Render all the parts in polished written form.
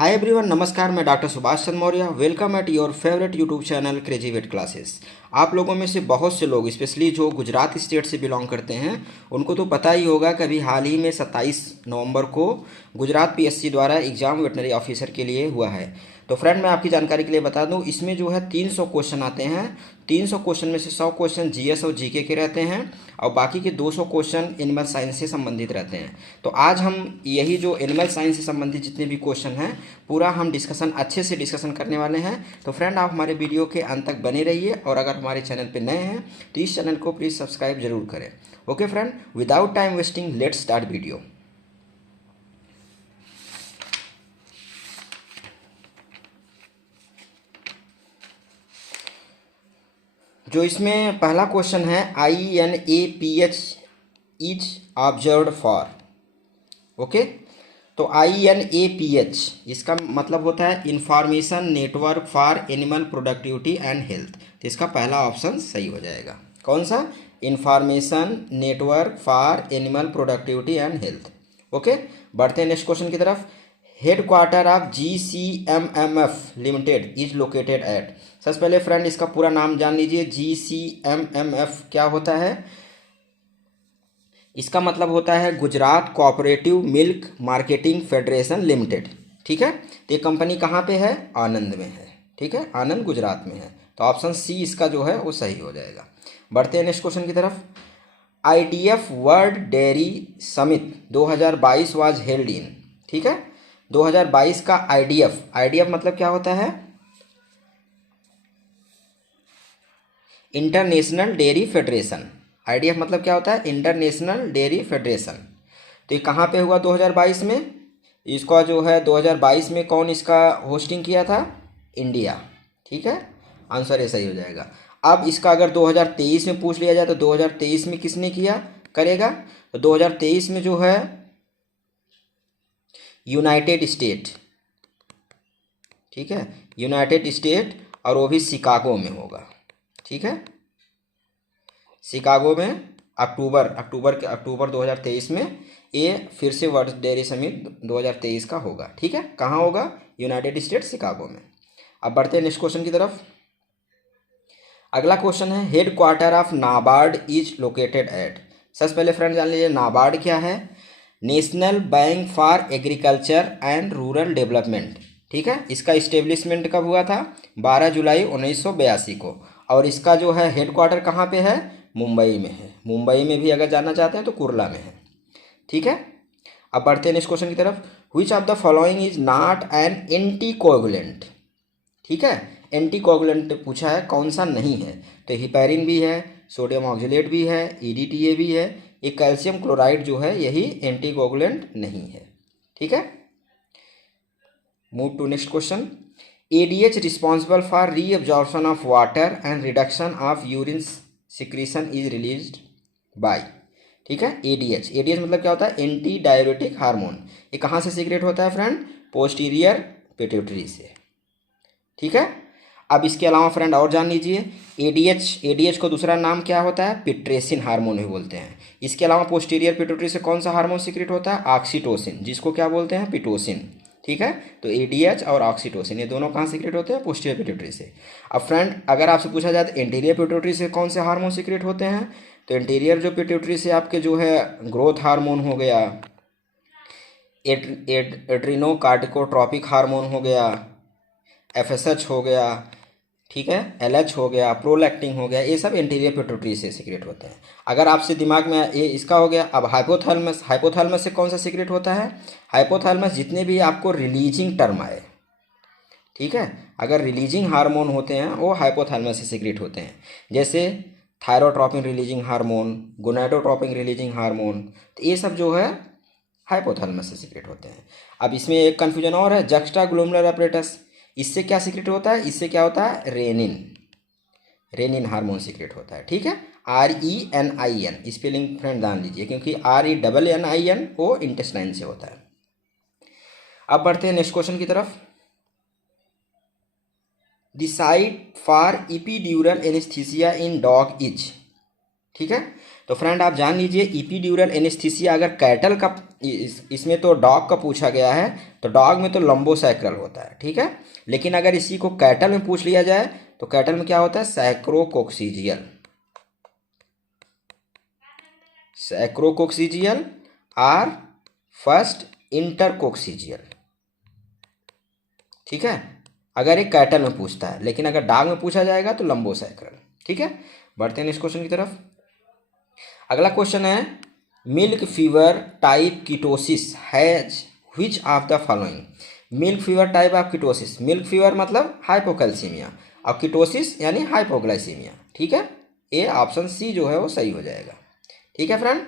Hi everyone, नमस्कार। मैं doctor Subhash Chandra Maurya. Welcome at your favourite YouTube channel crazy weight classes. आप लोगों में से बहुत से लोग, स्पेशली जो गुजरात स्टेट से बिलोंग करते हैं, उनको तो पता ही होगा कि अभी हाल ही में 27 नवंबर को गुजरात पीएससी द्वारा एग्जाम वेटनरी ऑफिसर के लिए हुआ है। तो फ्रेंड, मैं आपकी जानकारी के लिए बता दूं, इसमें जो है 300 क्वेश्चन आते हैं। 300 क्वेश्चन में से 100 क्वेश्चन जीएस और जीके के रहते हैं और बाकी के 200 क्वेश्चन एनिमल साइंस से संबंधित रहते हैं। तो आज हम यही जो एनिमल साइंस से संबंधित जितने भी क्वेश्चन हैं, पूरा हम डिस्कशन अच्छे से डिस्कशन करने वाले हैं। तो फ्रेंड, आप हमारे वीडियो के अंत तक बने रहिए और अगर हमारे चैनल पर नए हैं तो इस चैनल को प्लीज़ सब्सक्राइब जरूर करें। Okay friend, without time wasting let's start video. जो इसमें पहला क्वेश्चन है, INAPH is observed for. Okay, तो INAPH इसका मतलब होता है information network for animal productivity and health. तो इसका पहला ऑप्शन सही हो जाएगा। कौन सा? Information network for animal productivity and health. Okay, बढ़ते हैं नेक्स्ट क्वेश्चन की तरफ। Headquarter of GCMMF limited is located at. सबसे पहले फ्रेंड, इसका पूरा नाम जान लीजिए। GCMMF क्या होता है? इसका मतलब होता है Gujarat cooperative milk marketing federation limited. ठीक है, तो ये कंपनी कहाँ पे है? आनंद में है। ठीक है, आनंद गुजरात में है। तो ऑप्शन सी इसका जो है वो सही हो जाएगा। बढ़ते हैं नेक्स्ट क्वेश्चन की तरफ। IDF world dairy summit 2022 was held in. ठीक है, 2022 का IDF मतलब क्या होता है? International dairy federation. IDF मतलब क्या होता है? International dairy federation. तो ये कहाँ पे हुआ 2022 में? इसका जो है 2022 में कौन इसका होस्टिंग किया था? इंडिया। ठीक है, आंसर ये सही हो जाएगा। अब इसका अगर 2023 में पूछ लिया जाए तो 2023 में किसने किया करेगा? तो 2023 में जो है यूनाइटेड स्टेट। ठीक है, यूनाइटेड स्टेट, और वो भी शिकागो में होगा। ठीक है, शिकागो में अक्टूबर 2023 में ये फिर से वर्ल्ड डेयरी समिट 2023 का होगा। ठीक है, कहाँ होगा? यूनाइटेड स्टेट शिकागो में। अब बढ़ते हैं नेक्स्ट क्वेश्चन की तरफ। अगला क्वेश्चन है, head quarter of NABARD is located at. सबसे पहले फ्रेंड जान लीजिए नाबार्ड क्या है? National bank for agriculture and rural development. ठीक है, इसका इस्टेब्लिशमेंट कब हुआ था? 12 जुलाई 1982 को। और इसका जो है हेड क्वार्टर कहाँ पे है? मुंबई में है। मुंबई में भी अगर जाना चाहते हैं तो कुर्ला में है। ठीक है, अब बढ़ते हैं नेक्स्ट क्वेश्चन की तरफ। Which of the following is not an anticoagulant. ठीक है, एंटीकोगुलेंट पूछा है, कौन सा नहीं है? तो हिपैरिन भी है, सोडियम ऑक्जेलेट भी है, EDTA भी है। ये कैल्शियम क्लोराइड जो है यही एंटीकोगुलेंट नहीं है। ठीक है, move to next question. ADH responsible for reabsorption of water and reduction of urine secretion is released by. ठीक है, ADH मतलब क्या होता है? Anti diuretic hormone. ये कहाँ से सीक्रेट होता है फ्रेंड? पोस्टीरियर पिट्यूटरी से। ठीक है, अब इसके अलावा फ्रेंड और जान लीजिए, ADH को दूसरा नाम क्या होता है? पिट्रेसिन हार्मोन भी बोलते हैं। इसके अलावा पोस्टीरियर पिट्यूटरी से कौन सा हार्मोन सीक्रेट होता है? ऑक्सीटोसिन, जिसको क्या बोलते हैं? पिटोसिन। ठीक है, तो ADH और ऑक्सीटोसिन ये दोनों कहाँ सीक्रेट होते हैं? पोस्टीरियर पिट्यूटरी से। अब फ्रेंड, अगर आपसे पूछा जाए तो एंटीरियर पिट्यूटरी से कौन से हार्मोन सीक्रेट होते हैं? तो एंटीरियर जो पिट्यूटरी से आपके जो है ग्रोथ हार्मोन हो गया, एड्रीनोकार्टिकोट्रोपिक हार्मोन हो गया, FSH हो गया, ठीक है, LH हो गया, प्रोलैक्टिन हो गया, ये सब एंटीरियर पिट्यूटरी से सीक्रेट होते हैं। अगर आपसे दिमाग में ये इसका हो गया, अब हाइपोथैलेमस से कौन सा सीक्रेट होता है? हाइपोथैलेमस जितने भी आपको रिलीजिंग टर्म आए, ठीक है, अगर रिलीजिंग हार्मोन होते हैं वो हाइपोथैलेमस से सीक्रेट होते हैं। जैसे thyrotropin releasing hormone, gonadotropin releasing hormone, तो ये सब जो है हाइपोथैलेमस से सीक्रेट होते हैं। अब इसमें एक कन्फ्यूजन और है, जक्स्टा ग्लोमेरुलर apparatus, इससे क्या सीक्रेट होता है? इससे क्या होता है? रेनिन हार्मोन सीक्रेट होता है। ठीक है, RENIN स्पेलिंग फ्रेंड जान लीजिए, क्योंकि RENNIN वो इंटेस्टाइन से होता है। अब बढ़ते हैं नेक्स्ट क्वेश्चन की तरफ। The site for epidural anaesthesia in dog is. ठीक है। तो फ्रेंड आप जान लीजिए इपीड्यूरल एनेस्थीसिया अगर कैटल का इसमें तो डॉग का पूछा गया है, तो डॉग में तो लंबोसैक्रल होता है, ठीक है। लेकिन अगर इसी को कैटल में पूछ लिया जाए तो कैटल में क्या होता है, सैक्रोकोक्सीजियल, सैक्रोकोक्सीजियल और फर्स्ट इंटरकोक्सीजियल, ठीक है, अगर एक कैटल में पूछता है। लेकिन अगर डॉग में पूछा जाएगा तो लंबोसैक्रल, ठीक है। बढ़ते हैं इस क्वेश्चन की तरफ। अगला क्वेश्चन है milk fever type ketosis has which of the following. Milk fever type of ketosis, milk fever मतलब हाइपोकैल्सीमिया और कीटोसिस यानी हाइपोग्लाइसीमिया, ठीक है। ए ऑप्शन सी जो है वो सही हो जाएगा, ठीक है फ्रेंड।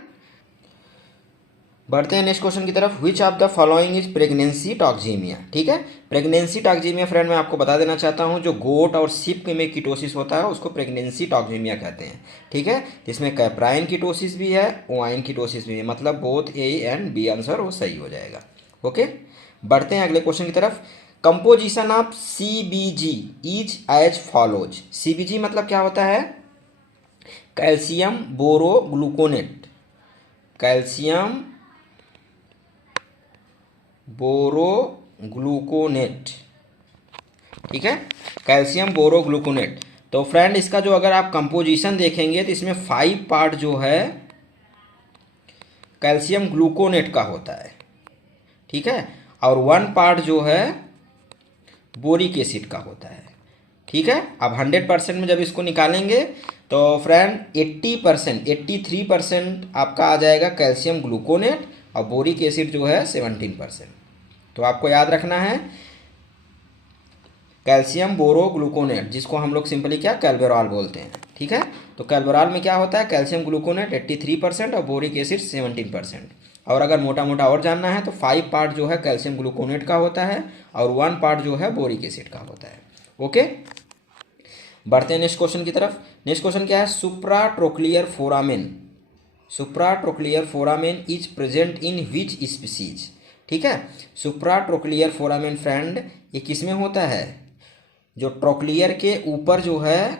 बढ़ते हैं नेक्स्ट क्वेश्चन की तरफ। Which of the following is pregnancy toxaemia, ठीक है। प्रेगनेंसी टॉक्सीमिया फ्रेंड मैं आपको बता देना चाहता हूं, जो गोट और शिप में कीटोसिस होता है उसको प्रेगनेंसी टॉक्सीमिया कहते हैं, ठीक है। इसमें कैप्राइन कीटोसिस भी है, ओवाइन कीटोसिस भी है, मतलब both A and B answer वो सही हो जाएगा, ओके। बढ़ते हैं अगले क्वेश्चन की तरफ। Composition of CBG is as follows. CBG मतलब क्या होता है, कैल्शियम बोरोग्लूकोनेट, कैल्शियम बोरोग्लूकोनेट, ठीक है, कैल्शियम बोरोग्लूकोनेट। तो फ्रेंड इसका जो अगर आप कंपोजिशन देखेंगे तो इसमें 5 पार्ट जो है कैल्शियम ग्लूकोनेट का होता है, ठीक है, और 1 पार्ट जो है बोरिक एसिड का होता है, ठीक है। अब 100% में जब इसको निकालेंगे तो फ्रेंड 80%, 83% आपका आ जाएगा कैल्शियम ग्लूकोनेट और बोरिक एसिड जो है 17%। तो आपको याद रखना है कैल्शियम बोरोग्लूकोनेट, जिसको हम लोग सिंपली क्या कैल्बेरॉल बोलते हैं, ठीक है। तो कैल्बेरॉल में क्या होता है, कैल्शियम ग्लूकोनेट 83% और बोरिक एसिड 17%। और अगर मोटा मोटा और जानना है तो 5 पार्ट जो है कैल्शियम ग्लूकोनेट का होता है और 1 पार्ट जो है बोरिक एसिड का होता है, ओके। बढ़ते हैं नेक्स्ट क्वेश्चन की तरफ। नेक्स्ट क्वेश्चन क्या है, supratrochlear foramen, supratrochlear foramen is present in which species, ठीक है। सुप्राट्रोक्लियर फोरामेन फ्रेंड ये किस में होता है, जो ट्रोक्लियर के ऊपर जो है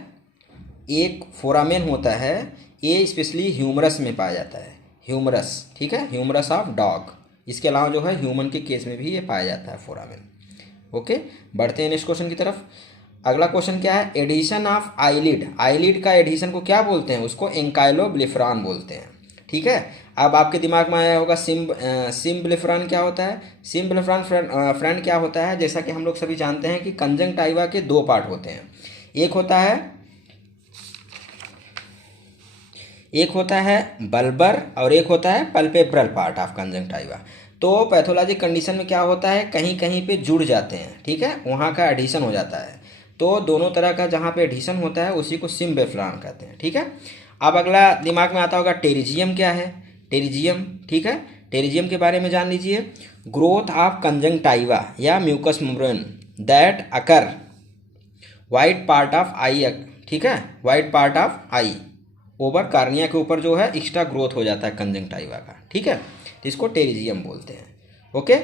एक फोरामेन होता है, ये स्पेशली ह्यूमरस में पाया जाता है, ह्यूमरस, ठीक है, ह्यूमरस ऑफ डॉग। इसके अलावा जो है ह्यूमन के केस में भी ये पाया जाता है फोरामेन, ओके। बढ़ते हैं नेक्स्ट क्वेश्चन की तरफ। अगला क्वेश्चन क्या है, एडिशन ऑफ आईलिड, आईलिड का एडिशन को क्या बोलते हैं, उसको एंकाइलोब्लिफरान बोलते हैं, ठीक है। अब आपके दिमाग में आया होगा सिम्ब्लिफरान क्या होता है। सिम्ब्लिफरान फ्रेंड क्या होता है, जैसा कि हम लोग सभी जानते हैं कि कंजंक्टाइवा के 2 पार्ट होते हैं, एक होता है बल्बर और एक होता है पल्पेब्रल पार्ट ऑफ कंजंक्टाइवा। तो पैथोलॉजिक कंडीशन में क्या होता है, कहीं कहीं पे जुड़ जाते हैं, ठीक है, वहाँ का एडिशन हो जाता है। तो दोनों तरह का जहाँ पे एडिशन होता है उसी को सिम्ब्लिफरान कहते हैं, ठीक है। अब अगला दिमाग में आता होगा टेरिजियम क्या है, टेरिजियम, ठीक है, टेरिजियम के बारे में जान लीजिए। ग्रोथ ऑफ कंजंक्टाइवा या mucous membrane that occur white part of eye, ठीक है, white part of eye over cornea के ऊपर जो है एक्स्ट्रा ग्रोथ हो जाता है कंजंक्टाइवा का, ठीक है, तो इसको टेरिजियम बोलते हैं, ओके,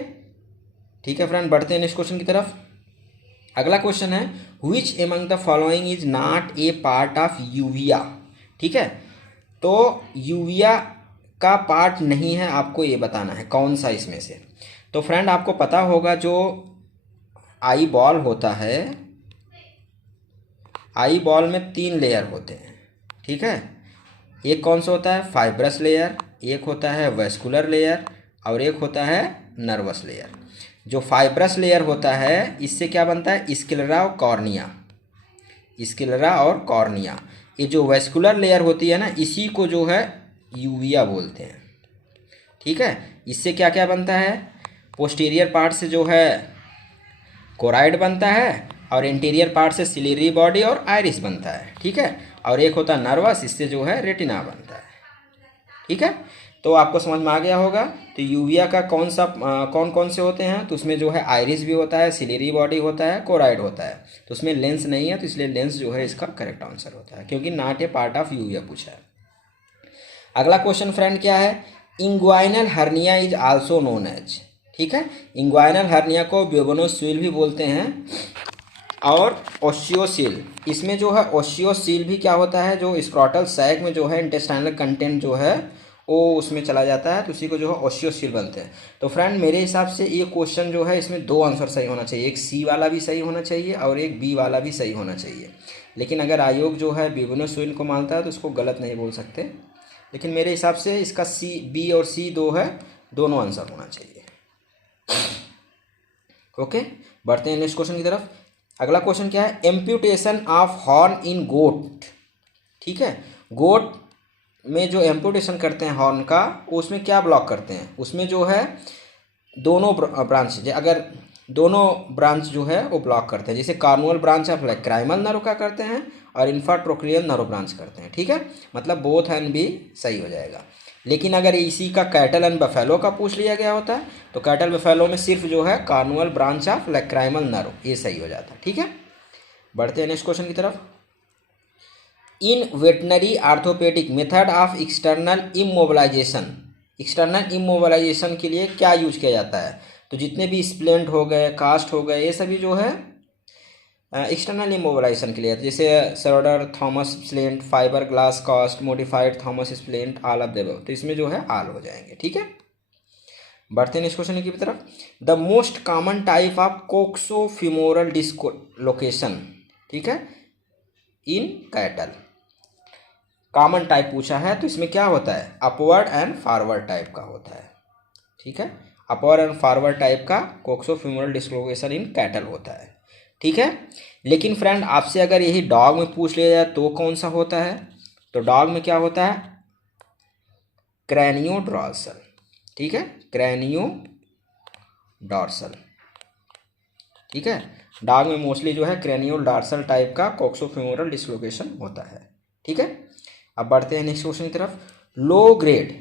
ठीक है फ्रेंड। बढ़ते हैं नेक्स्ट क्वेश्चन की तरफ। अगला क्वेश्चन है which among the following is not a part of uvea, ठीक है। तो यूविया का पार्ट नहीं है, आपको ये बताना है कौन सा इसमें से। तो फ्रेंड आपको पता होगा जो आई बॉल होता है, आई बॉल में 3 लेयर होते हैं, ठीक है। एक कौन सा होता है, फाइब्रस लेयर, एक होता है वेस्कुलर लेयर और एक होता है नर्वस लेयर। जो फाइब्रस लेयर होता है इससे क्या बनता है, स्क्लेरा और कॉर्निया, स्क्लेरा और कॉर्निया। ये जो वेस्कुलर लेयर होती है ना, इसी को जो है यूविया बोलते हैं, ठीक है। इससे क्या क्या बनता है, पोस्टीरियर पार्ट से जो है कोराइड बनता है और इंटीरियर पार्ट से सिलियरी बॉडी और आइरिस बनता है, ठीक है। और एक होता है नर्वस, इससे जो है रेटिना बनता है, ठीक है। तो आपको समझ में आ गया होगा। तो यूविया का कौन कौन से होते हैं, तो उसमें जो है आइरिस भी होता है, सिलियरी बॉडी होता है, कोराइड होता है। तो उसमें लेंस नहीं है, तो इसलिए लेंस जो है इसका करेक्ट आंसर होता है, क्योंकि not a part of uvea पूछा है। अगला क्वेश्चन फ्रेंड क्या है, inguinal hernia is also known as, ठीक है। इंग्वाइनल हर्निया को ब्यूबेनोसुइल भी बोलते हैं, और ओशियोसील, इसमें जो है ओशियोसील भी क्या होता है, जो स्क्रॉटल सैक में जो है इंटेस्टाइनल कंटेंट जो है वो उसमें चला जाता है, तो उसी को जो है ओशियोसील बनते हैं। तो फ्रेंड मेरे हिसाब से ये क्वेश्चन जो है इसमें दो आंसर सही होना चाहिए, एक सी वाला भी सही होना चाहिए और एक बी वाला भी सही होना चाहिए। लेकिन अगर आयोग जो है बिबोनोसोइल को मानता है तो उसको गलत नहीं बोल सकते, लेकिन मेरे हिसाब से इसका सी, बी और सी दो है, दोनों आंसर होना चाहिए। ओके, बढ़ते हैं नेक्स्ट क्वेश्चन की तरफ। अगला क्वेश्चन क्या है, एम्प्यूटेशन ऑफ हॉर्न इन गोट। ठीक है, गोट में जो एम्प्यूटेशन करते हैं हॉर्न का, उसमें क्या ब्लॉक करते हैं, उसमें जो है दोनों ब्रांच, अगर दोनों ब्रांच जो है वो ब्लॉक करते हैं, जैसे कार्नुअल ब्रांच ऑफ लैक्राइमल नर्व का करते हैं और इन्फ्राट्रोक्लियल नर्व ब्रांच करते हैं। ठीक है, मतलब बोथ एंड भी सही हो जाएगा। लेकिन अगर इसी का कैटल एंड बफेलो का पूछ लिया गया होता है तो कैटल बफेलो में सिर्फ जो है कार्नुअल ब्रांच ऑफ लैक्राइमल नर्व, ये सही हो जाता है। ठीक है, बढ़ते हैं नेक्स्ट क्वेश्चन की तरफ। In veterinary orthopaedic method of external immobilisation, external immobilisation के लिए क्या यूज किया जाता है, तो जितने भी स्प्लेंट हो गए, कास्ट हो गए, ये सभी जो है एक्सटर्नल इमोबिलाइजेशन के लिए, जैसे Schroeder, Thomas splint, fibre glass cast, modified Thomas splint, all of the above, तो इसमें जो है ऑल हो जाएंगे। ठीक है, बढ़ते हैं नेक्स्ट क्वेश्चन की तरफ। The most common type of coxofemoral dislocation, ठीक है, इन कैटल, कॉमन टाइप पूछा है, तो इसमें क्या होता है, अपवर्ड एंड फॉरवर्ड टाइप का होता है। ठीक है, अपवर्ड एंड फॉरवर्ड टाइप का कोक्सोफिमोरल डिस्लोकेशन इन कैटल होता है। ठीक है, लेकिन फ्रेंड आपसे अगर यही डॉग में पूछ लिया जाए तो कौन सा होता है, तो डॉग में क्या होता है, क्रैनियोडोर्सल। ठीक है, क्रैनियोडोर्सल। ठीक है, डॉग में मोस्टली जो है क्रैनियोडोर्सल टाइप का कोक्सोफिमोरल डिस्लोकेशन होता है। ठीक है, अब बढ़ते हैं नेक्स्ट क्वेश्चन की तरफ। Low grade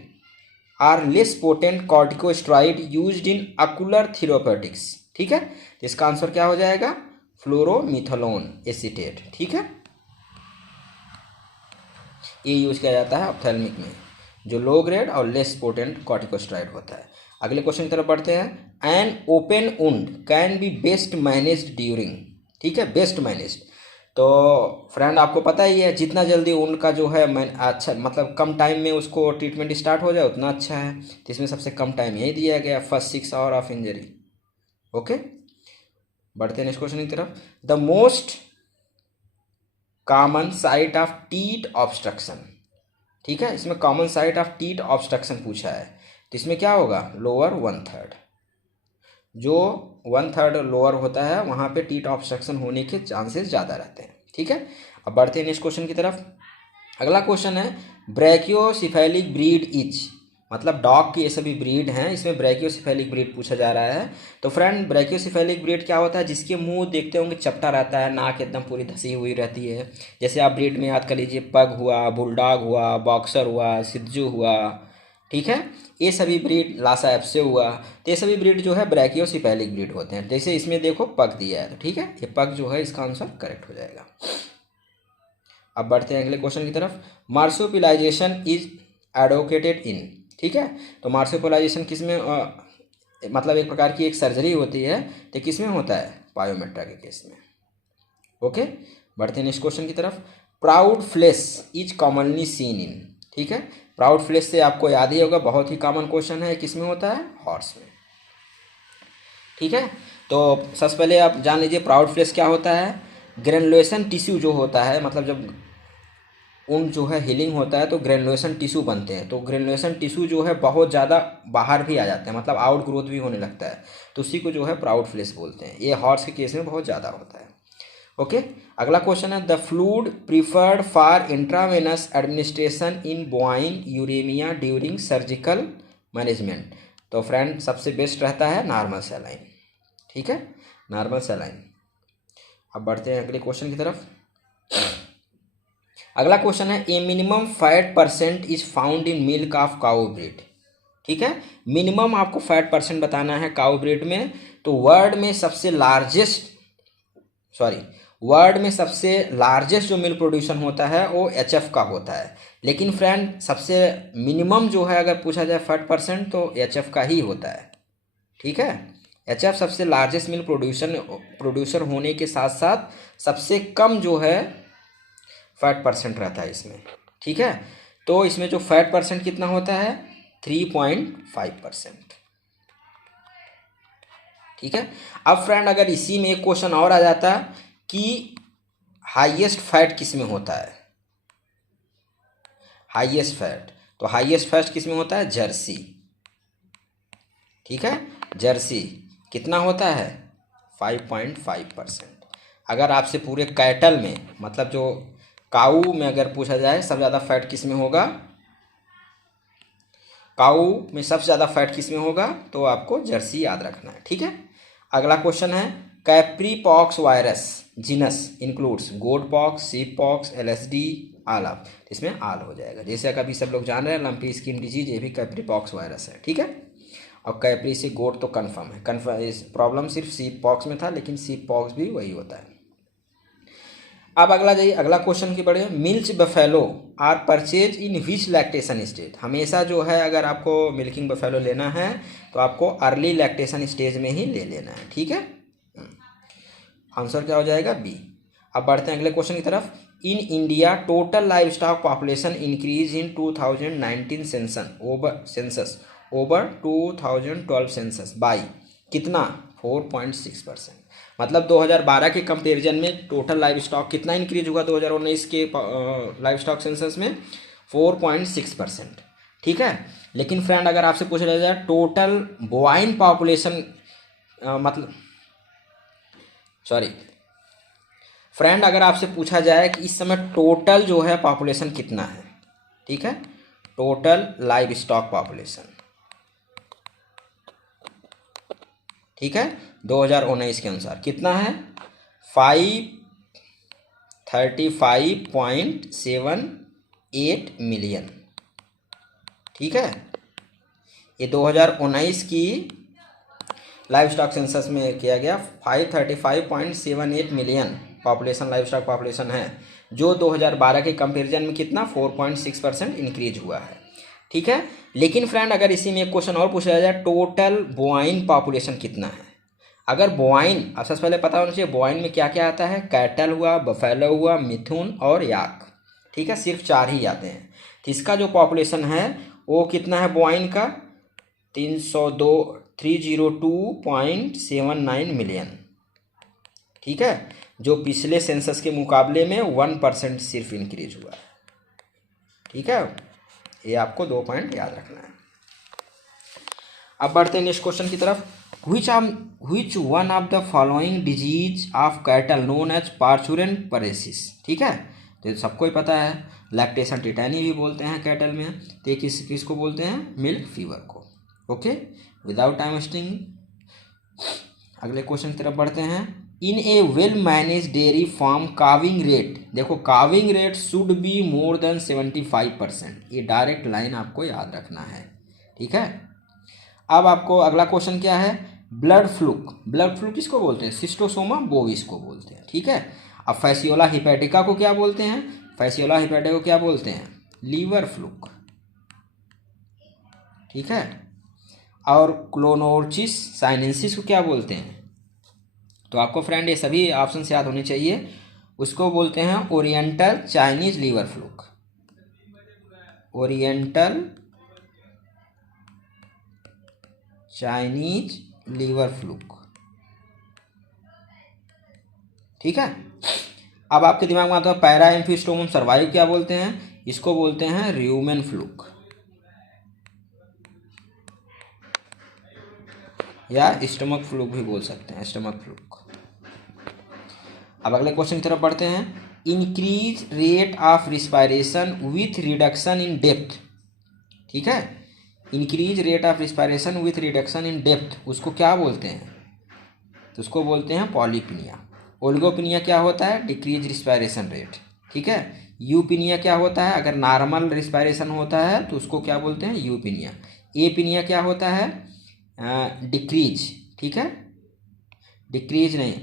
or less potent corticosteroid used in ocular therapeutics. ठीक है, तो इसका आंसर क्या हो जाएगा, फ्लोरोमिथालोन एसीटेट। ठीक है, ये यूज किया जाता है ऑप्थेल्मिक में, जो लो ग्रेड और लेस पोटेंट कॉर्टिकोस्टेरॉइड होता है। अगले क्वेश्चन की तरफ बढ़ते हैं। An open wound can be best managed during. ठीक है, बेस्ट मैनेज्ड, तो फ्रेंड आपको पता ही है, जितना जल्दी वुंड का जो है अच्छा, मतलब कम टाइम में उसको ट्रीटमेंट स्टार्ट हो जाए उतना अच्छा है, तो इसमें सबसे कम टाइम यही दिया गया, first 6 hour of injury. Okay, बढ़ते हैं नेक्स्ट क्वेश्चन की तरफ। The most common site of teeth obstruction. ठीक है, इसमें common site of teeth obstruction पूछा है, तो इसमें क्या होगा, लोअर 1/3, जो 1/3 लोअर होता है वहाँ पे टीथ ऑब्स्ट्रक्शन होने के चांसेस ज़्यादा रहते हैं। ठीक है, अब बढ़ते हैं नेक्स्ट क्वेश्चन की तरफ। अगला क्वेश्चन है, ब्रैकियोसेफेलिक ब्रीड इच, मतलब डॉग की ये सभी ब्रीड हैं, इसमें ब्रैकियोसेफेलिक ब्रीड पूछा जा रहा है। तो फ्रेंड ब्रैकियोसेफेलिक ब्रीड क्या होता है, जिसके मुंह देखते होंगे चपटा रहता है, नाक एकदम पूरी धसी हुई रहती है। जैसे आप ब्रीड में याद कर लीजिए, पग हुआ, बुलडॉग हुआ, बॉक्सर हुआ, सिद्धू हुआ। ठीक है, ये सभी ब्रीड, लासा एप्से हुआ, तो ये सभी ब्रीड जो है ब्रैकियोसेफेलिक ब्रीड होते हैं। जैसे इसमें देखो पग दिया है, तो ठीक है, ये पग जो है इसका आंसर करेक्ट हो जाएगा। अब बढ़ते हैं अगले क्वेश्चन की तरफ। मार्सुपिलाइजेशन इज एडवोकेटेड इन। ठीक है, तो मार्सुपिलाइजेशन किस में मतलब एक प्रकार की एक सर्जरी होती है, तो किस में होता है, पायोमेट्रा के केस में। ओके, बढ़ते हैं नेक्स्ट क्वेश्चन की तरफ। Proud flesh is commonly seen in. ठीक है, प्राउड फ्लेश से आपको याद ही होगा, बहुत ही कॉमन क्वेश्चन है, किस में होता है, हॉर्स में। ठीक है, तो सबसे पहले आप जान लीजिए प्राउड फ्लेश क्या होता है। ग्रेनुलेशन टिश्यू जो होता है, मतलब जब ऊन जो है हीलिंग होता है तो ग्रेनुलेशन टिश्यू बनते हैं, तो ग्रेनुलेशन टिश्यू जो है बहुत ज़्यादा बाहर भी आ जाते हैं, मतलब आउट ग्रोथ भी होने लगता है, तो उसी को जो है प्राउड फ्लेश बोलते हैं। ये हॉर्स के केस में बहुत ज़्यादा होता है। ओके, अगला क्वेश्चन है, the fluid preferred for intravenous administration in bovine uraemia during surgical management. तो फ्रेंड सबसे बेस्ट रहता है नॉर्मल सलाइन। ठीक है, नॉर्मल सलाइन। अब बढ़ते हैं अगले क्वेश्चन की तरफ। अगला क्वेश्चन है, ए minimum fat percent is found in milk of cow breed. ठीक है, मिनिमम आपको फैट परसेंट बताना है काऊ ब्रीड में, तो वर्ल्ड में सबसे लार्जेस्ट जो मिल्क प्रोड्यूशन होता है वो HF का होता है। लेकिन फ्रेंड सबसे मिनिमम जो है अगर पूछा जाए फैट परसेंट, तो HF का ही होता है। ठीक है, एचएफ सबसे लार्जेस्ट मिल्क प्रोड्यूसर होने के साथ साथ सबसे कम जो है फैट परसेंट रहता है इसमें, ठीक है। तो इसमें जो फैट परसेंट कितना होता है 3.5%, ठीक है। अब फ्रेंड अगर इसी में एक क्वेश्चन और आ जाता कि हाईएस्ट फैट किस में होता है, हाईएस्ट फैट, तो हाईएस्ट फैट किस में होता है जर्सी, ठीक है। जर्सी कितना होता है 5.5%। अगर आपसे पूरे कैटल में मतलब जो काऊ में अगर पूछा जाए सबसे ज़्यादा फैट किस में होगा, काऊ में सबसे ज़्यादा फैट किस में होगा, तो आपको जर्सी याद रखना है, ठीक है। अगला क्वेश्चन है capri pox virus genus includes goat pox, sheep pox, LSD, all of, इसमें आल हो जाएगा। जैसे कभी सब लोग जान रहे हैं लंपी स्किन डिजीज, ये भी कैप्री पॉक्स वायरस है, ठीक है। और कैप्री से गोट तो कन्फर्म है, कन्फर्म इस प्रॉब्लम सिर्फ सीप पॉक्स में था, लेकिन सीप पॉक्स भी वही होता है। अब अगला जाइए, अगला क्वेश्चन की बढ़िए, milch buffalo are purchase in which lactation stage. हमेशा जो है अगर आपको मिल्किंग बफेलो लेना है तो आपको अर्ली लैक्टेशन स्टेज में ही ले लेना है, ठीक है। आंसर क्या हो जाएगा बी। अब बढ़ते हैं अगले क्वेश्चन की तरफ। In India total live stock population increase in 2019 census over 2012 census by कितना 4.6%। मतलब 2012 के कंपेरिजन में टोटल लाइव स्टॉक कितना इंक्रीज हुआ 2019 के लाइव स्टॉक सेंसस में 4.6%, ठीक है। लेकिन फ्रेंड अगर आपसे पूछा जाए टोटल बोवाइन पॉपुलेशन मतलब सॉरी फ्रेंड अगर आपसे पूछा जाए कि इस समय टोटल जो है पॉपुलेशन कितना है, ठीक है, टोटल लाइव स्टॉक पॉपुलेशन, ठीक है, 2019 के अनुसार कितना है 535.78 मिलियन, ठीक है। ये 2019 की लाइव स्टॉक सेंसस में किया गया 535.78 million population live stock population है, जो 2012 के कंपैरिजन में कितना 4.6% इंक्रीज हुआ है, ठीक है। लेकिन फ्रेंड अगर इसी में एक क्वेश्चन और पूछा जाए टोटल बोवाइन पॉपुलेशन कितना है। अगर बोवाइन अब सबसे पहले पता होना चाहिए बोवाइन में क्या क्या आता है, कैटल हुआ, बफेलो हुआ, मिथुन और याक, ठीक है, सिर्फ 4 ही आते हैं। तो इसका जो पॉपुलेशन है वो कितना है बोवाइन का 302.79 मिलियन, ठीक है, जो पिछले सेंसस के मुकाबले में 1% सिर्फ इंक्रीज हुआ है, ठीक है। ये आपको 2 पॉइंट याद रखना है। अब बढ़ते हैं नेक्स्ट क्वेश्चन की तरफ। which one of the following disease of cattle known as parturient paresis, ठीक है। तो सबको ही पता है लैक्टेशन टिटानी भी बोलते हैं कैटल में, तो किसको बोलते हैं मिल्क फीवर को, ओके। विदाउट टाइम वेस्टिंग अगले क्वेश्चन की तरफ बढ़ते हैं। In a well manage dairy farm calving rate, देखो calving rate should be more than 75%, ये डायरेक्ट लाइन आपको याद रखना है, ठीक है। अब आपको अगला क्वेश्चन क्या है ब्लड फ्लू किसको बोलते हैं सिस्टोसोमा बोविस को बोलते हैं, ठीक है। अब फैसियोला हिपैटिका को क्या बोलते हैं, फैसियोला हिपैटिका को क्या बोलते हैं लीवर फ्लूक, ठीक है। और क्लोनोर्चिस साइनेंसिस को क्या बोलते हैं, तो आपको फ्रेंड ये सभी ऑप्शन याद होने चाहिए। उसको बोलते हैं oriental Chinese liver fluke, oriental Chinese liver fluke, ठीक है। अब आपके दिमाग में आता है पैरा एम्फिस्टोमम सर्वाइव क्या बोलते हैं, इसको बोलते हैं र्यूमेन फ्लूक या स्टमक फ्लूक भी बोल सकते हैं, स्टमक फ्लूक। अब अगले क्वेश्चन की तरफ बढ़ते हैं। Increase rate of respiration with reduction in depth, ठीक है, increase rate of respiration with reduction in depth उसको क्या बोलते हैं, तो उसको बोलते हैं पॉलीपिनिया। ओलिगोपिनिया क्या होता है डिक्रीज रिस्पायरेशन रेट, ठीक है। यूपिनिया क्या होता है अगर नॉर्मल रिस्पायरेशन होता है तो उसको क्या बोलते हैं यूपिनिया। एपिनिया क्या होता है डिक्रीज, ठीक है, डिक्रीज नहीं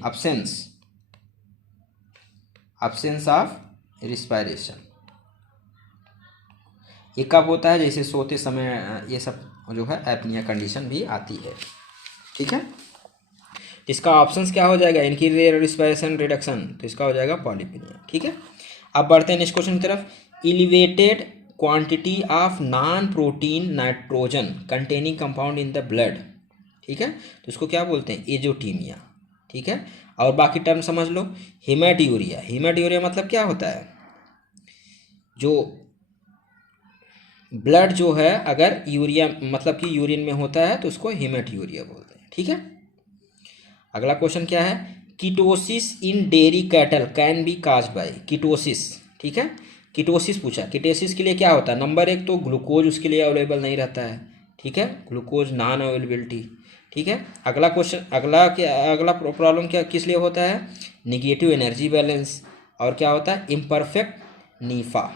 अब्सेंस ऑफ रिस्पायरेशन। ये कब होता है जैसे सोते समय ये सब जो है एपनिया कंडीशन भी आती है, ठीक है। तो इसका ऑप्शन क्या हो जाएगा, इंफीरियर रिस्पायरेशन रिडक्शन, तो इसका हो जाएगा पॉलीपेनिया। ठीक है, अब बढ़ते हैं नेक्स्ट क्वेश्चन की तरफ। Elevated quantity of non protein nitrogen containing compound in the blood, ठीक है, तो इसको क्या बोलते हैं, एजोटीमिया। ठीक है, और बाकी टर्म समझ लो। हेमाटूरिया, हेमाटूरिया मतलब क्या होता है, जो ब्लड जो है अगर यूरिया मतलब कि यूरिन में होता है तो उसको हेमाटूरिया बोलते हैं। ठीक है, अगला क्वेश्चन क्या है, ketosis in dairy cattle can be caused by ketosis. ठीक है, कीटोसिस पूछा, कीटोसिस के लिए क्या होता है, नंबर एक तो ग्लूकोज उसके लिए अवेलेबल नहीं रहता है। ठीक है, ग्लूकोज नॉन अवेलेबिलिटी। ठीक है, अगला क्वेश्चन, अगला प्रॉब्लम क्या किस लिए होता है, निगेटिव एनर्जी बैलेंस, और क्या होता है, इम्परफेक्ट नीफा।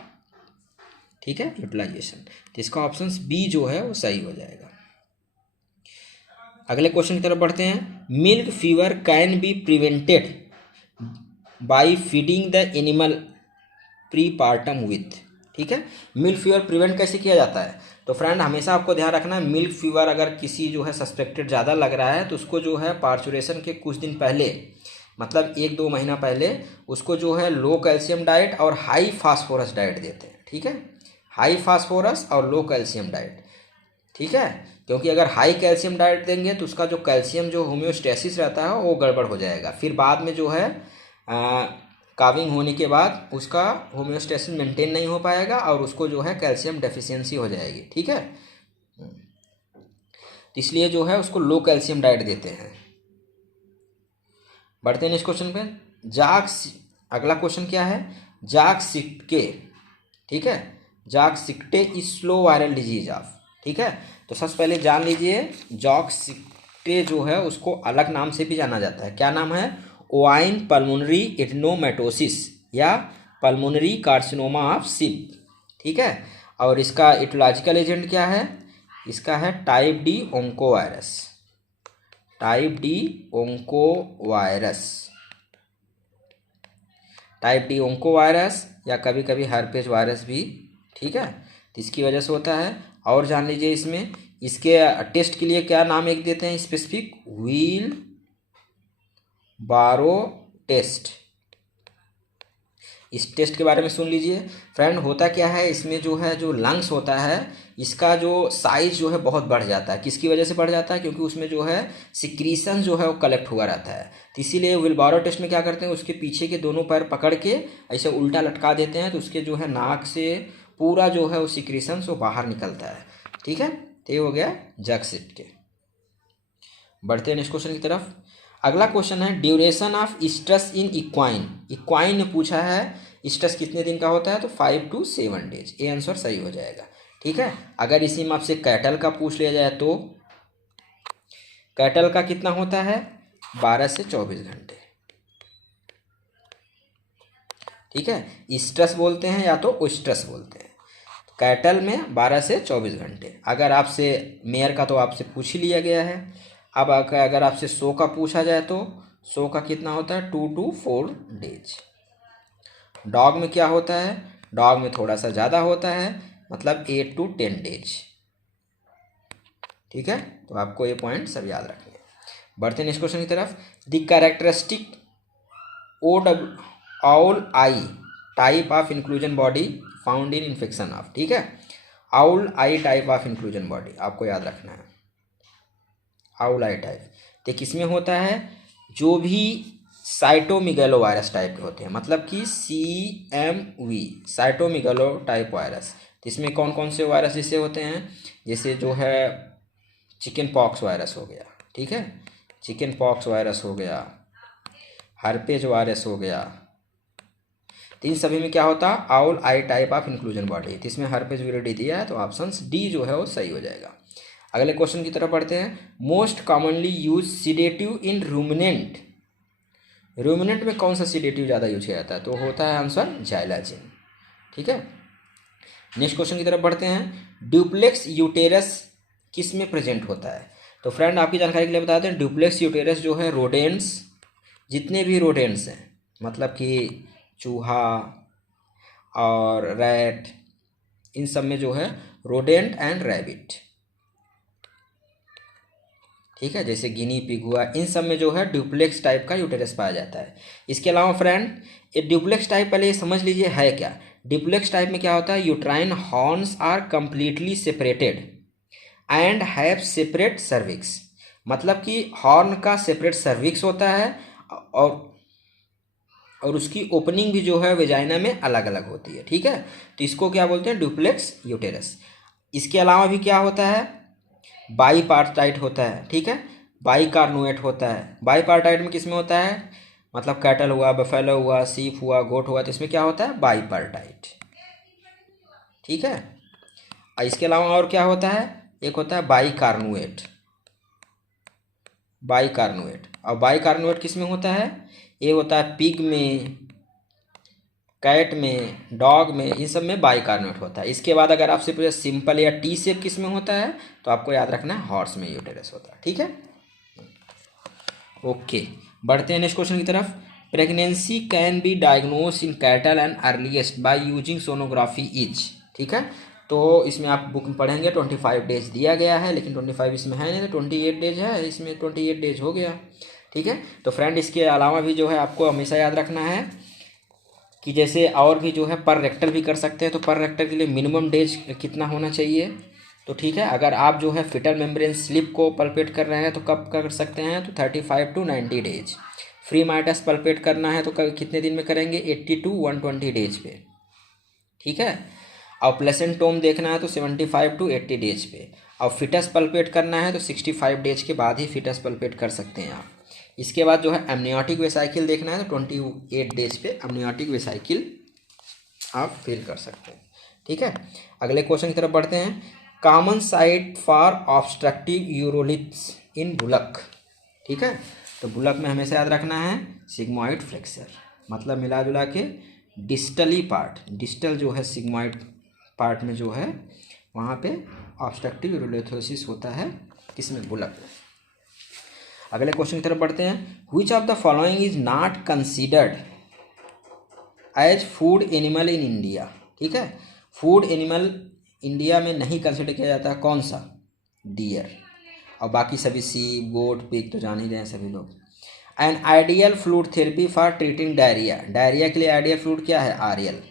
ठीक है, यूटिलाइजेशन, तो इसका ऑप्शन बी जो है वो सही हो जाएगा। अगले क्वेश्चन की तरफ बढ़ते हैं। Milk fever can be prevented by feeding the animal prepartum with. ठीक है, मिल्क फीवर प्रिवेंट कैसे किया जाता है, तो फ्रेंड हमेशा आपको ध्यान रखना है, मिल्क फीवर अगर किसी जो है सस्पेक्टेड ज़्यादा लग रहा है तो उसको जो है पार्चुरेशन के कुछ दिन पहले, मतलब 1-2 महीना पहले उसको जो है लो कैल्शियम डाइट और हाई फास्फोरस डाइट देते हैं। ठीक है, हाई फास्फोरस और लो कैल्शियम डाइट। ठीक है, क्योंकि अगर हाई कैल्शियम डाइट देंगे तो उसका जो कैल्शियम जो होम्योस्टेसिस रहता है वो गड़बड़ हो जाएगा, फिर बाद में जो है काविंग होने के बाद उसका होम्योस्टेसिस मेंटेन नहीं हो पाएगा और उसको जो है कैल्शियम डेफिशिएंसी हो जाएगी। ठीक है, तो इसलिए जो है उसको लो कैल्शियम डाइट देते हैं। बढ़ते हैं नेक्स्ट क्वेश्चन पे। अगला क्वेश्चन क्या है, जॉक्सिक्टे। ठीक है, Jaagsiekte is slow viral disease of. ठीक है, तो सबसे पहले जान लीजिए जॉक्सिक्टे जो है उसको अलग नाम से भी जाना जाता है। क्या नाम है, ओवाइन पल्मोनरी एडेनोमेटोसिस या पल्मोनरी कार्सिनोमा ऑफ सिप। ठीक है, और इसका इटियोलॉजिकल एजेंट क्या है, इसका है type D oncovirus, type D oncovirus, type D oncovirus या कभी कभी हर्पेज वायरस भी। ठीक है, तो इसकी वजह से होता है। और जान लीजिए इसमें इसके टेस्ट के लिए क्या नाम एक देते हैं स्पेसिफिक, व्हील बारो टेस्ट। इस टेस्ट के बारे में सुन लीजिए फ्रेंड। होता क्या है, इसमें जो है जो लंग्स होता है इसका जो साइज जो है बहुत बढ़ जाता है। किसकी वजह से बढ़ जाता है, क्योंकि उसमें जो है सिक्रीशन जो है वो कलेक्ट हुआ रहता है। तो इसीलिए विलबारो टेस्ट में क्या करते हैं, उसके पीछे के दोनों पैर पकड़ के ऐसे उल्टा लटका देते हैं, तो उसके जो है नाक से पूरा जो है वो सिक्रीशन वो बाहर निकलता है। ठीक है, तो ये हो गया जॉक्सिक्टे के। बढ़ते हैं नेक्स्ट क्वेश्चन की तरफ। अगला क्वेश्चन है duration of stress in equine. Equine ने पूछा है स्ट्रेस कितने दिन का होता है, तो 5 to 7 days। ये आंसर सही हो जाएगा। ठीक है, अगर इसी में आपसे कैटल का पूछ लिया जाए तो कैटल का कितना होता है, 12 से 24 घंटे। ठीक है, स्ट्रेस बोलते हैं या तो ओस्ट्रस बोलते हैं। कैटल में 12 से 24 घंटे। अगर आपसे मेयर का तो आपसे पूछ ही लिया गया है। अब अगर आपसे सो का पूछा जाए तो सो का कितना होता है, 2 to 4 days। डॉग में क्या होता है, डॉग में थोड़ा सा ज़्यादा होता है, मतलब 8 to 10 days। ठीक है, तो आपको ये पॉइंट सब याद रखने हैं। बढ़ते हैं नेक्स्ट क्वेश्चन की तरफ। The characteristic owl I type of inclusion body found in infection of. ठीक है, owl I type of inclusion body आपको याद रखना है। आउल आई टाइप तो किस में होता है, जो भी साइटोमिगेलो वायरस टाइप के होते हैं, मतलब कि CMV साइटोमिगेलो टाइप वायरस। तो इसमें कौन कौन से वायरस जैसे होते हैं, जैसे जो है चिकन पॉक्स वायरस हो गया। ठीक है, चिकन पॉक्स वायरस हो गया, हर्पेज वायरस हो गया। तो इन सभी में क्या होता है, owl I type of inclusion body. तो इसमें हर्पेज विरिडी दिया है, तो ऑप्शन डी जो है वो सही हो जाएगा। अगले क्वेश्चन की तरफ बढ़ते हैं। मोस्ट कॉमनली यूज सीडेटिव इन रूमिनेंट। रूमिनेंट में कौन सा सीडेटिव ज़्यादा यूज किया जाता है, तो होता है आंसर जाइलाजिन। ठीक है, नेक्स्ट क्वेश्चन की तरफ बढ़ते हैं। ड्यूप्लेक्स यूटेरस किस में प्रेजेंट होता है, तो फ्रेंड आपकी जानकारी के लिए बता दें, ड्यूप्लेक्स यूटेरस जो है रोडेंट्स, जितने भी रोडेंट्स हैं, मतलब कि चूहा और रैट, इन सब में जो है रोडेंट एंड रैबिट। ठीक है, जैसे गिनी पिग हुआ, इन सब में जो है ड्यूप्लेक्स टाइप का यूटेरस पाया जाता है। इसके अलावा फ्रेंड, ये ड्यूप्लेक्स टाइप पहले ये समझ लीजिए है क्या। ड्यूप्लेक्स टाइप में क्या होता है, uterine horns are completely separated and have separate cervix. मतलब कि हॉर्न का सेपरेट सर्विक्स होता है और उसकी ओपनिंग भी जो है वेजाइना में अलग अलग होती है। ठीक है, तो इसको क्या बोलते हैं, ड्यूप्लेक्स यूटेरस। इसके अलावा भी क्या होता है, बाईपार्टाइट होता है। ठीक है, बाईकार्नुएट होता है। बाईपार्टाइट में किस में होता है, मतलब कैटल हुआ, बफेलो हुआ, सीप हुआ, गोट हुआ, तो इसमें क्या होता है, बाईपार्टाइट। ठीक है, और इसके अलावा और क्या होता है, एक होता है बाईकार्नुएट। बाईकार्नुएट, और बाईकार्नुएट किस में होता है, ये होता है पिग में, कैट में, डॉग में, इन सब में बाईकार्नुएट होता है। इसके बाद अगर आपसे पूछे सिंपल या टी शेप किस में होता है, तो आपको याद रखना है हॉर्स में यूटेरस होता है। ठीक है, ओके, बढ़ते हैं नेक्स्ट क्वेश्चन की तरफ। Pregnancy can be diagnose in cattle and earliest by using sonography etch. ठीक है, तो इसमें आप बुक में पढ़ेंगे 25 डेज दिया गया है, लेकिन 25 इसमें है नहीं, तो 28 डेज है, इसमें 28 डेज हो गया। ठीक है, तो फ्रेंड इसके अलावा भी जो है आपको हमेशा याद रखना है कि जैसे और भी जो है पर रेक्टर भी कर सकते हैं, तो पर रेक्टर के लिए मिनिमम डेज कितना होना चाहिए। तो ठीक है, अगर आप जो है फिटल मेम्ब्रेन स्लिप को पल्पेट कर रहे हैं तो कब कर सकते हैं, तो 35 to 90 days. Free mites palpate करना है तो कितने दिन में करेंगे, 80 to 120 डेज पे। ठीक है, और प्लेसेंटोम देखना है तो 75 to 80 डेज पे, और फिटस पल्पेट करना है तो 65 डेज के बाद ही फिटस पल्पेट कर सकते हैं आप। इसके बाद जो है एमनियोटिक वेसाइकिल देखना है तो 28 डेज पे एमनियोटिक वेसाइकिल आप फिल कर सकते हैं। ठीक है, अगले क्वेश्चन की तरफ बढ़ते हैं। Common site for obstructive uroliths in bullock. ठीक है, तो बुलक में हमेशा याद रखना है सिग्मॉइड फ्लेक्सर, मतलब मिला जुला के डिस्टली पार्ट, डिस्टल जो है सिग्मॉइड पार्ट में जो है वहाँ पे ऑब्स्ट्रक्टिव यूरोलिथोसिस होता है, किसमें, बुलक में। अगले क्वेश्चन की तरफ बढ़ते हैं। Which of the following is not considered as food animal in India. ठीक है, फूड एनिमल इंडिया में नहीं कंसिडर किया जाता है, कौन सा, डियर, और बाकी सभी सीप, गोट, पिग तो जान ही रहे हैं सभी लोग। An ideal fluid therapy for treating diarrhoea, diarrhoea के लिए आइडियल फ्लूड क्या है, आरएल,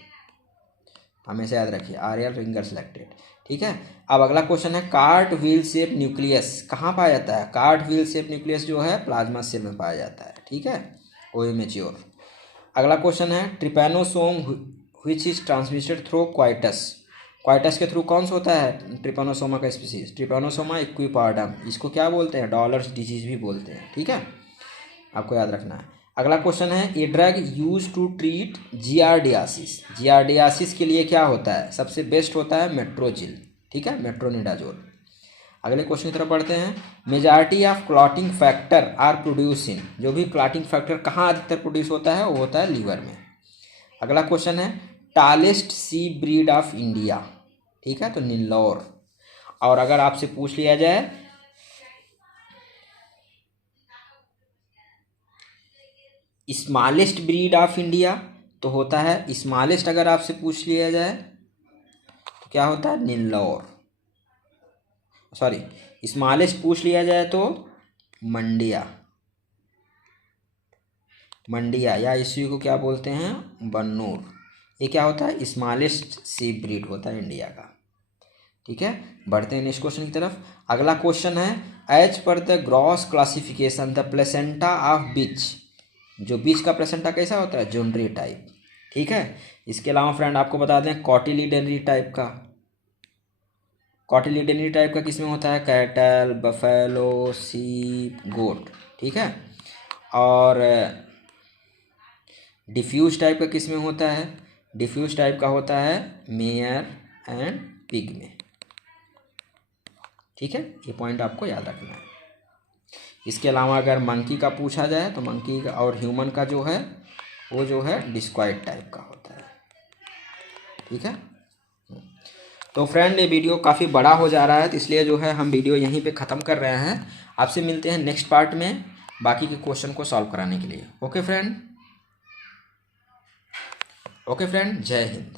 हमेशा याद रखिए, आरएल रिंगर सेलेक्टेड। ठीक है, अब अगला क्वेश्चन है कार्ट व्हील शेप न्यूक्लियस कहाँ पाया जाता है। कार्ट व्हील शेप न्यूक्लियस जो है प्लाज्मा सेल में पाया जाता है। ठीक है, ओए मैच्योर। अगला क्वेश्चन है trypanosome which is transmitted through coitus, coitus के थ्रू कौन सा होता है, ट्रिपैनोसोमा का स्पीसीज, ट्रिपैनोसोमा इक्विपार्डम, इसको क्या बोलते हैं, डॉलर्स डिजीज भी बोलते हैं। ठीक है, आपको याद रखना है। अगला क्वेश्चन है a drug used to treat giardiasis, giardiasis के लिए क्या होता है, सबसे बेस्ट होता है मेट्रोजिल। ठीक है, मेट्रोनिडाजोल। अगले क्वेश्चन की तरफ बढ़ते हैं। Majority of clotting factor are produce in, जो भी क्लॉटिंग फैक्टर कहाँ अधिकतर प्रोड्यूस होता है, वो होता है लीवर में। अगला क्वेश्चन है tallest sea breed of India. ठीक है, तो नीलौर। और अगर आपसे पूछ लिया जाए स्मॉलेस्ट ब्रीड ऑफ इंडिया, तो होता है स्मॉलेस्ट, अगर आपसे पूछ लिया जाए तो क्या होता है, नीलौर, सॉरी स्मॉलेस्ट पूछ लिया जाए तो मंडिया, मंडिया, या इसी को क्या बोलते हैं, बन्नूर। ये क्या होता है, स्मॉलेस्ट सी ब्रीड होता है इंडिया का। ठीक है, बढ़ते हैं नेक्स्ट क्वेश्चन की तरफ। अगला क्वेश्चन है as per the gross classification the placenta of bitch, जो बीच का प्लेसेंटा कैसा होता है, जोनरी टाइप। ठीक है, इसके अलावा फ्रेंड आपको बता दें कॉटिलिडनरी टाइप का, कॉटिलिडनरी टाइप का किसमें होता है, कैटल, बफेलो, सीप, गोट। ठीक है, और डिफ्यूज टाइप का किसमें होता है, डिफ्यूज टाइप का होता है मेयर एंड पिग में। ठीक है, ये पॉइंट आपको याद रखना है। इसके अलावा अगर मंकी का पूछा जाए तो मंकी का और ह्यूमन का जो है वो जो है डिस्क्वाइड टाइप का होता है। ठीक है, तो फ्रेंड ये वीडियो काफ़ी बड़ा हो जा रहा है, तो इसलिए जो है हम वीडियो यहीं पे ख़त्म कर रहे हैं। आपसे मिलते हैं नेक्स्ट पार्ट में बाकी के क्वेश्चन को सॉल्व कराने के लिए। ओके फ्रेंड, ओके फ्रेंड, जय हिंद।